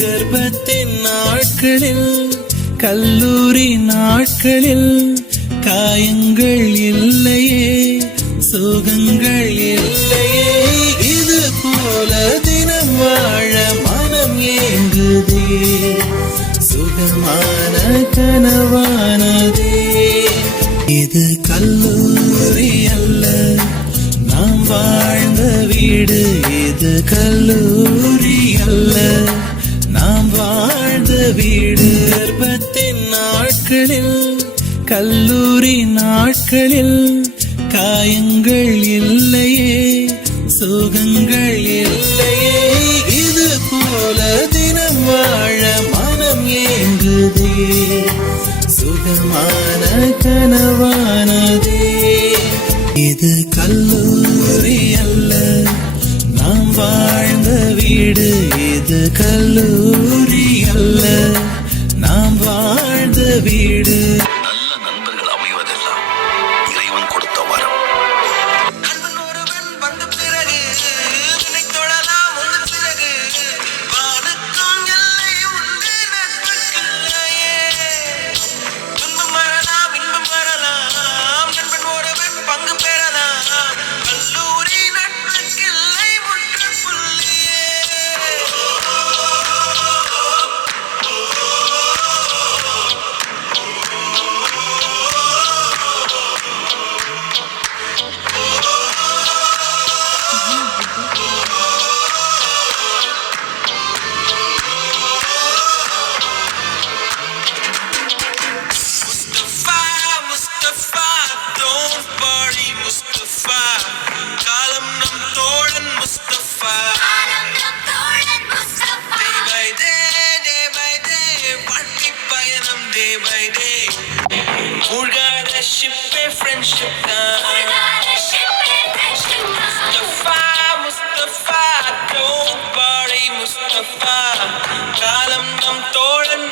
கர்ப்பத்தின் நாட்களில் கல்லூரி நாட்களில் காயங்கள் இல்லையே, சுகங்கள் இல்லையே. இது போல தினம் வாழ மனம் ஏங்குதே, சுகமான கனவானதே. இது கல்லூரி அல்ல, நாம் வாழ்ந்த வீடு. இது கல்லூரி அல்ல, நாம் வாழ்ந்த வீடு. கர்ப்பத்தின் நாட்களில் கல்லூரி நாட்களில் காயங்கள் இல்லையே, சுகங்கள் இல்லையே. இது போல தினம் வாழ மனம் ஏங்குதே, சுகமான கனவானதே. இது கல்லூரி அல்ல, நாம் வாழ்ந்த வீடு. இது கல்லூரி அல்ல, நாம் வாழ்ந்த வீடு. நல்ல நண்பர்கள் அமைவதெல்லாம் இறைவன் கொடுத்த வரம். நண்பன் ஒருவன் வந்த பிறகு நினைத்தொழலாம் உங்கள் பிறகு வானுக்கும் எல்லை உண்டு நட்புக்குள்ளையே. துன்பம் வரலாம் இன்பம் வரலாம், நண்பன் ஒருவன் பங்கு பெறலாம். கல்லூரி நட்புக்கில்லை முற்றுப்புள்ளியே. Mustafa, don't worry Mustafa. காலம் நம் தோழன் Mustafa. Day by day, வாழ்க்கை பயணம் day by day. மூழ்காத ஷிப்பே ஃப்ரெண்ட்ஷிப் தான். Mustafa, don't worry Mustafa. காலம் நம் தோழன்